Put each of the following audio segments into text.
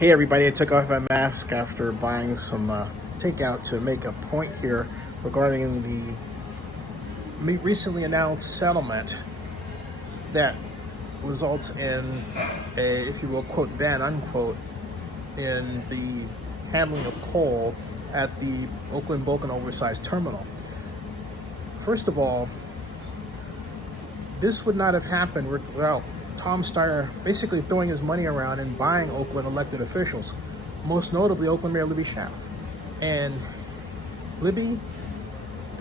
Hey everybody, I took off my mask after buying some takeout to make a point here regarding the recently announced settlement that results in a, if you will, quote, ban, unquote, in the handling of coal at the Oakland bulk and oversized terminal. First of all, this would not have happened without Tom Steyer basically throwing his money around and buying Oakland elected officials, most notably Oakland Mayor Libby Schaaf. And Libby,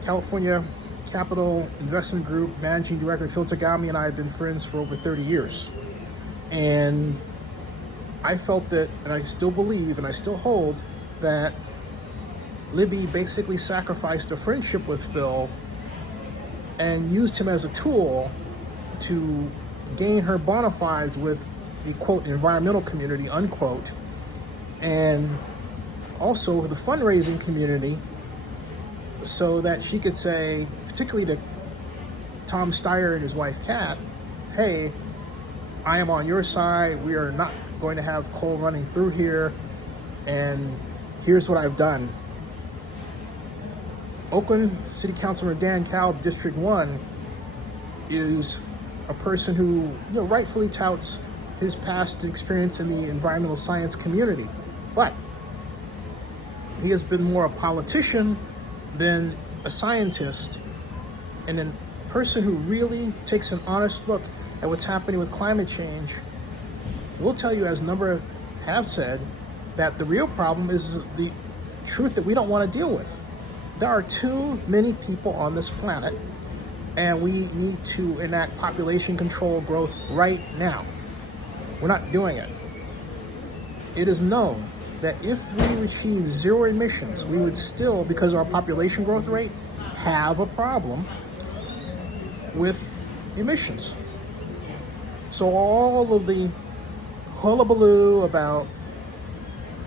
California Capital Investment Group Managing Director Phil Tagami and I have been friends for over 30 years. And I felt that, and I still believe, and I still hold, that Libby basically sacrificed a friendship with Phil and used him as a tool to gain her bona fides with the, quote, environmental community, unquote, and also the fundraising community, so that she could say, particularly to Tom Steyer and his wife Kat, hey, I am on your side, we are not going to have coal running through here, and here's what I've done. Oakland City Councilman Dan Kalb, District 1, is a person who, rightfully touts his past experience in the environmental science community, but he has been more a politician than a scientist, and a person who really takes an honest look at what's happening with climate change. Will tell you, as a number have said, that the real problem is the truth that we don't want to deal with. There are too many people on this planet, and we need to enact population control growth right now. We're not doing it. It is known that if we achieve zero emissions, we would still, because of our population growth rate, have a problem with emissions. So all of the hullabaloo about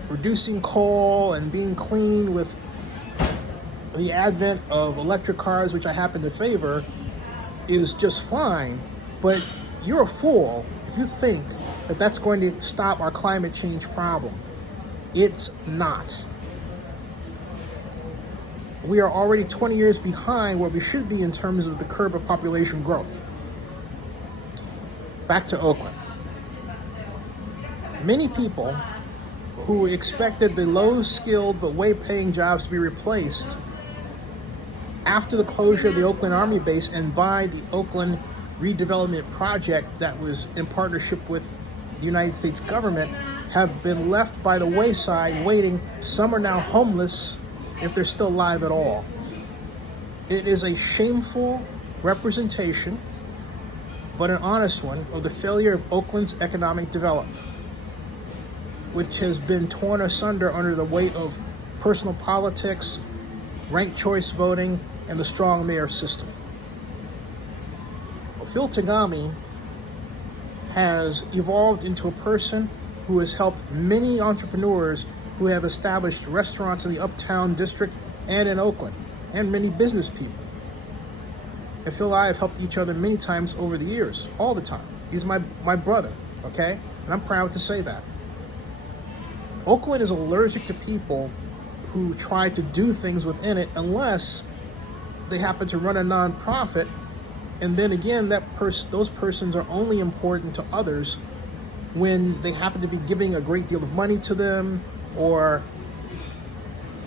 reducing coal and being clean with the advent of electric cars, which I happen to favor, is just fine, but you're a fool if you think that that's going to stop our climate change problem. It's not. We are already 20 years behind where we should be in terms of the curve of population growth. Back to Oakland. Many people who expected the low-skilled but way-paying jobs to be replaced after the closure of the Oakland Army Base and by the Oakland redevelopment project that was in partnership with the United States government have been left by the wayside waiting. Some are now homeless, if they're still alive at all. It is a shameful representation, but an honest one, of the failure of Oakland's economic development, which has been torn asunder under the weight of personal politics, ranked choice voting, and the strong mayor system. Phil Tagami has evolved into a person who has helped many entrepreneurs who have established restaurants in the Uptown District and in Oakland, and many business people. And Phil and I have helped each other many times over the years, all the time. He's my brother, okay? And I'm proud to say that. Oakland is allergic to people who try to do things within it unless they happen to run a nonprofit, and then again, those persons are only important to others when they happen to be giving a great deal of money to them or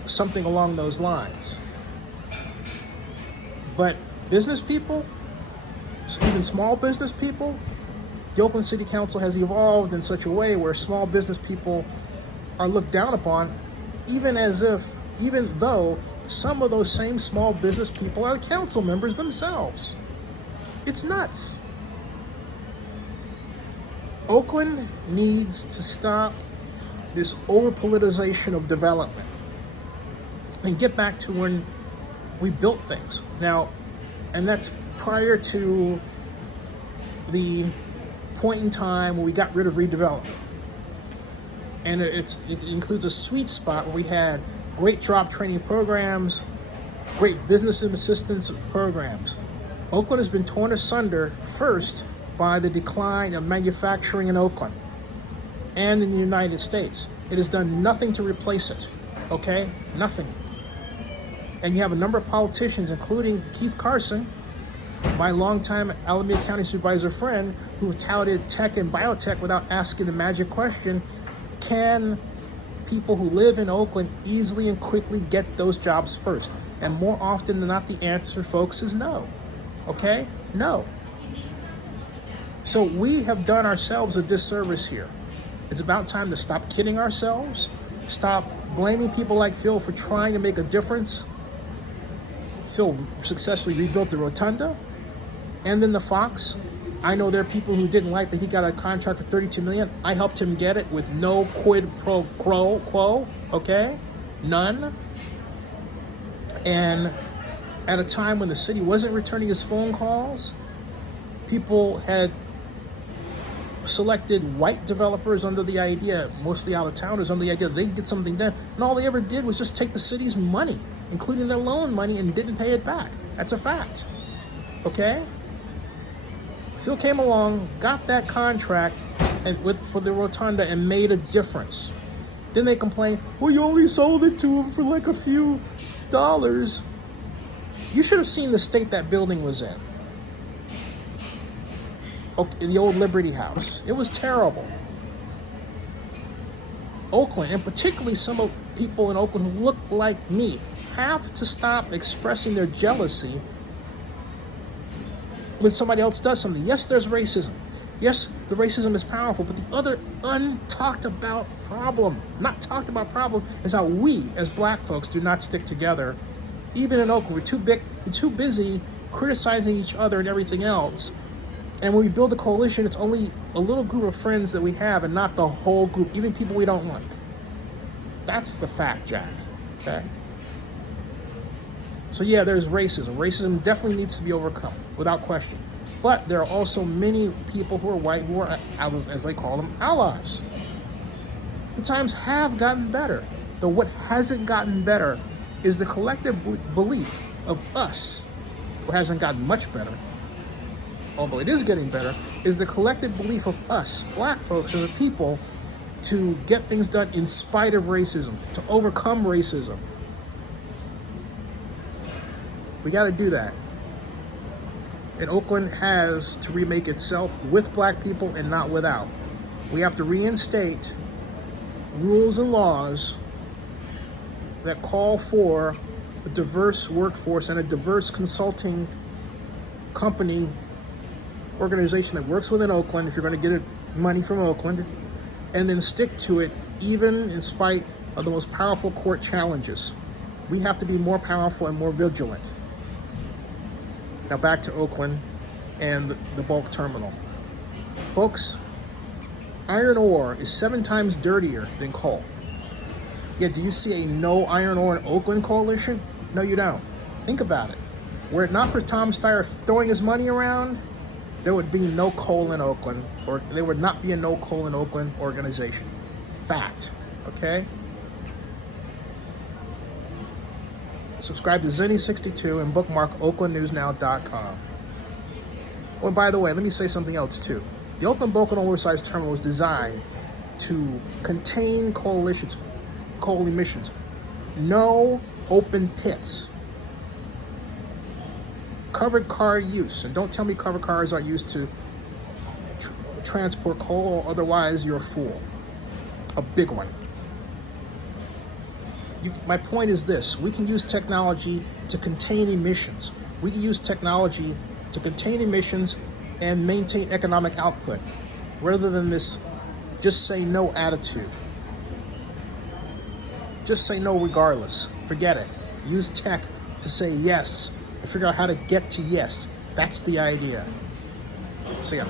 something along those lines. But business people, even small business people, the Oakland City Council has evolved in such a way where small business people are looked down upon, even though some of those same small business people are council members themselves. It's nuts. Oakland needs to stop this over-politicization of development and get back to when we built things. Now, and that's prior to the point in time when we got rid of redevelopment. And it includes a sweet spot where we had great job training programs, great business assistance programs. Oakland has been torn asunder first by the decline of manufacturing in Oakland and in the United States. It has done nothing to replace it, okay? Nothing. And you have a number of politicians, including Keith Carson, my longtime Alameda County supervisor friend, who touted tech and biotech without asking the magic question, can people who live in Oakland easily and quickly get those jobs first? And more often than not, the answer, folks, is no. Okay? No. So we have done ourselves a disservice here. It's about time to stop kidding ourselves, stop blaming people like Phil for trying to make a difference. Phil successfully rebuilt the Rotunda and then the Fox. I know there are people who didn't like that he got a contract for $32 million. I helped him get it with no quid pro quo, okay? None. And at a time when the city wasn't returning his phone calls, people had selected white developers under the idea, mostly out-of-towners, under the idea they'd get something done. And all they ever did was just take the city's money, including their loan money, and didn't pay it back. That's a fact. Okay? Phil came along, got that contract for the Rotunda and made a difference. Then they complain, well, you only sold it to him for like a few dollars. You should have seen the state that building was in. The old Liberty House. It was terrible. Oakland, and particularly some of people in Oakland who look like me, have to stop expressing their jealousy when somebody else does something. Yes, there's racism. Yes, the racism is powerful, but the other untalked about problem, not talked about problem, is how we as black folks do not stick together. Even in Oakland, we're too busy criticizing each other and everything else. And when we build a coalition, it's only a little group of friends that we have and not the whole group, even people we don't like. That's the fact, Jack. Okay? So yeah, there's racism. Racism definitely needs to be overcome, without question. But there are also many people who are white who are, as they call them, allies. The times have gotten better. But what hasn't gotten better is the collective belief of us, who hasn't gotten much better, although it is getting better, is the collective belief of us, black folks, as a people, to get things done in spite of racism, to overcome racism. We got to do that. And Oakland has to remake itself with black people and not without. We have to reinstate rules and laws that call for a diverse workforce and a diverse consulting company organization that works within Oakland, if you're going to get money from Oakland, and then stick to it even in spite of the most powerful court challenges. We have to be more powerful and more vigilant. Now back to Oakland and the bulk terminal. Folks, iron ore is 7 times dirtier than coal. Yet do you see a no iron ore in Oakland coalition? No, you don't. Think about it. Were it not for Tom Steyer throwing his money around, there would be no coal in Oakland, or there would not be a no coal in Oakland organization. Fact, okay? Subscribe to Zenny62 and bookmark oaklandnewsnow.com. Oh, and by the way, let me say something else too. The Oakland Bulk and Oversized Terminal was designed to contain coal emissions. No open pits. Covered car use, and don't tell me covered cars aren't used to transport coal, otherwise you're a fool. A big one. My point is this: we can use technology to contain emissions. We can use technology to contain emissions and maintain economic output, rather than this just say no attitude. Just say no regardless. Forget it. Use tech to say yes. Figure out how to get to yes. That's the idea. See ya.